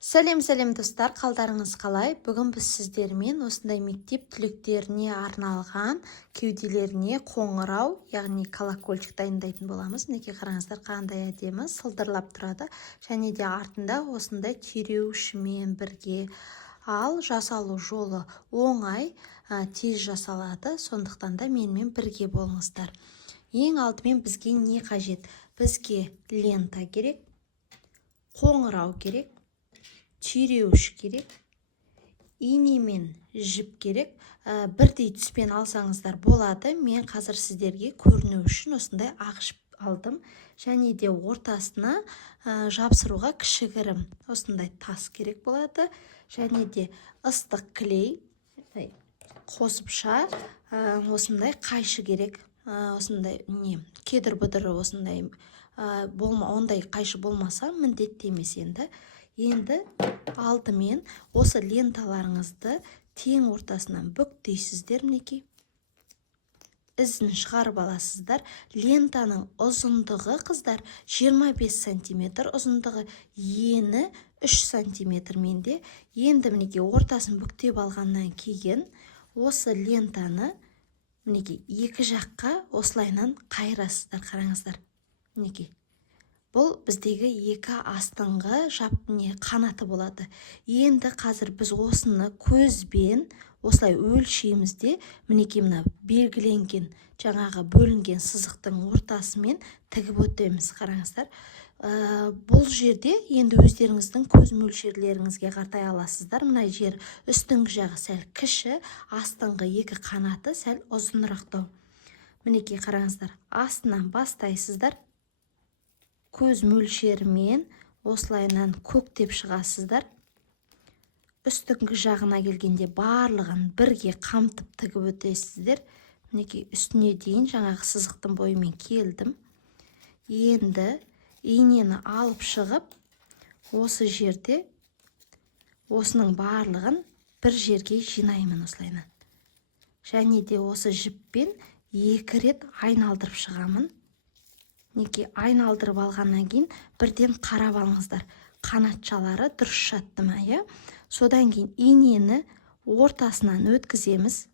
Сәлем достар, қалдарыңыз қалай? Бүгін біз сіздермен осындай мектеп түлектеріне арналған кеуделеріне қоңырау, яғни колокольчик дайындайтын боламыз. Мінекей қараңыздар, қандай әдемі сылдырлап тұрады. Және де артында осындай түйреуішімен бірге. Ал жасалу жолы оңай, тез жасалады. Сондықтан да менімен бірге болыңыздар. Ең алдымен бізге не қажет? Бізге лента керек, қоңырау керек, түйреуіш керек, ине мен жіп керек. Бірдей түспен алсаңыздар болады. Мен қазір сіздерге көріну үшін осындай ақ жіп алдым. Және де ортасына жапсыруға кішігірім осындай тас керек болады. Және де ыстық клей, қосымша осындай қайшы керек. Осындай кедір-бұдыры осындай ондай қайшы болмаса міндетті емес енді. Енді алдымен осы ленталарыңызды тең ортасынан бүктейсіздер, мінекей. Ізін шығарып аласыздар. Лентаның ұзындығы, қыздар, 25 сантиметр ұзындығы, ені 3 сантиметр менде. Енді мінекей ортасын бүктеп алғаннан кейін осы лентаны мінекей екі жаққа осылайынан қайырасыздар, қараңыздар. Мінекей. Бұл біздегі екі астыңғы қанаты болады. Енді қазір біз осыны көзбен осылай өлшеймізде, мінекей мына белгіленген жаңағы бөлінген сызықтың ортасымен тігіп өтеміз, қараңыздар. Бұл жерде енді өздеріңіздің көз мөлшерлеріңізге қартай аласыздар. Мына жер үстіңгі жағы сәл кіші, астыңғы екі қанаты сәл ұзынырақтау. Мінекей қараңыздар, астынан бастайсыздар. Көз мөлшерімен осылайынан көктеп шығасыздар. Үстіңгі жағына келгенде барлығын бірге қамтып тігіп өтесіздер. Мінекей үстіне дейін жаңағы сызықтың бойымен келдім. Енді инені алып шығып, осы жерде осының барлығын бір жерге жинаймын осылайынан. Және де осы жіппен 2 рет айналдырып шығамын. Неке айналдырып алғаннан кейін бірден қарап алыңыздар. Қанатшалары дұрыс жатты ма, иә? Содан кейін инені ортасынан өткіземіз.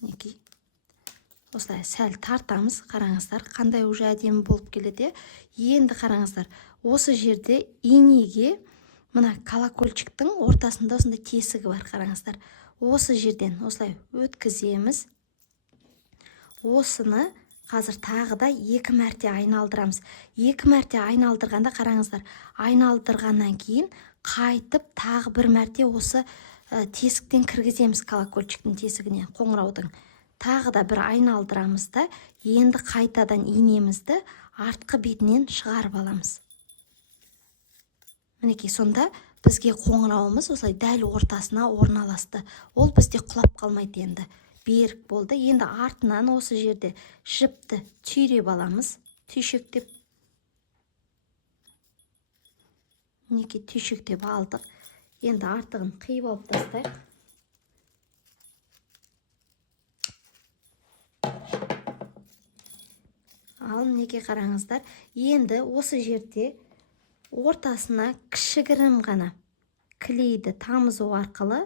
Неке осылай сәл тартамыз, қараңыздар, қандай уже әдемі болып келеді. Енді қараңыздар, осы жерде инеге мына колокольчиктің ортасында осындай тесігі бар, қараңыздар. Осы жерден осылай өткіземіз. Осыны қазір тағы да 2 мәрте айналдырамыз. 2 мәрте айналдырғанда қараңыздар, айналдырғаннан кейін қайтып тағы 1 мәрте осы тесіктен кіргіземіз, колокольчиктің тесігіне, қоңыраудың. Тағы да бір айналдырамыз да, енді қайтадан инемізді артқы бетінен шығарып аламыз. Мінекей сонда бізге қоңырауымыз осылай дәл ортасына орналасты. Ол бізде құлап қалмайды енді. Берік болды. Енді артынан осы жерде жіпті түйреп аламыз. Түйшектеп. Мінекей түйшектеп алдық. Енді артығын қиып алып тастайық. Ал мінекей қараңыздар. Енді осы жерде ортасына кішігірім ғана клейді тамызу арқылы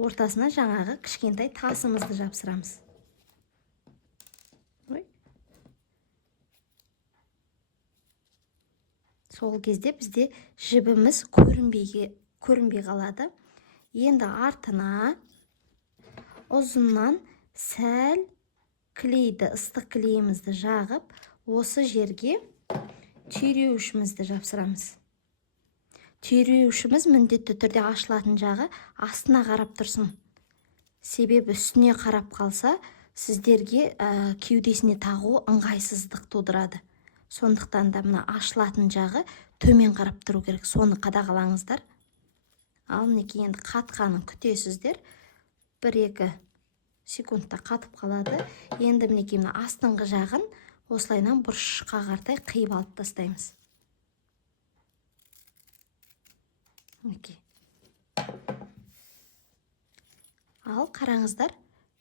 ортасына жаңағы кішкентай тасымызды жапсырамыз. Сол кезде бізде жібіміз көрінбей қалады. Енді артына ұзыннан сәл клейді, ыстық клейімізді жағып, осы жерге түйреуішімізді жапсырамыз. Түйреуішіміз міндетті түрде ашылатын жағы астына қарап тұрсын. Себебі үстіне қарап қалса, сіздерге кеудесіне тағу ыңғайсыздық тудырады. Сондықтан да мына ашылатын жағы төмен қарап тұру керек. Соны қадағалаңыздар. Ал мінекей енді қатқанын күтесіздер. 1-2 секундта қатып қалады. Енді мінекей мына астыңғы жағын осылайынан бұрышқа қартай қиып алып тастаймыз. Ал қараңыздар,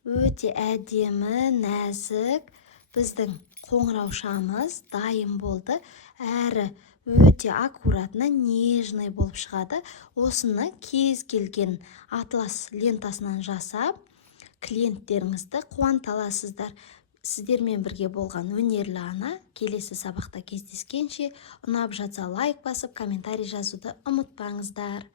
өте әдемі, нәзік біздің қоңыраушамыз дайын болды. Әрі өте аккуратно, нежный болып шығады. Осыны кез келген атлас лентасынан жасап, клиенттеріңізді қуанта аласыздар. Сіздермен бірге болған өнерлі ана, келесі сабақта кездескенше, ұнап жатса лайк басып, комментарий жазуды ұмытпаңыздар.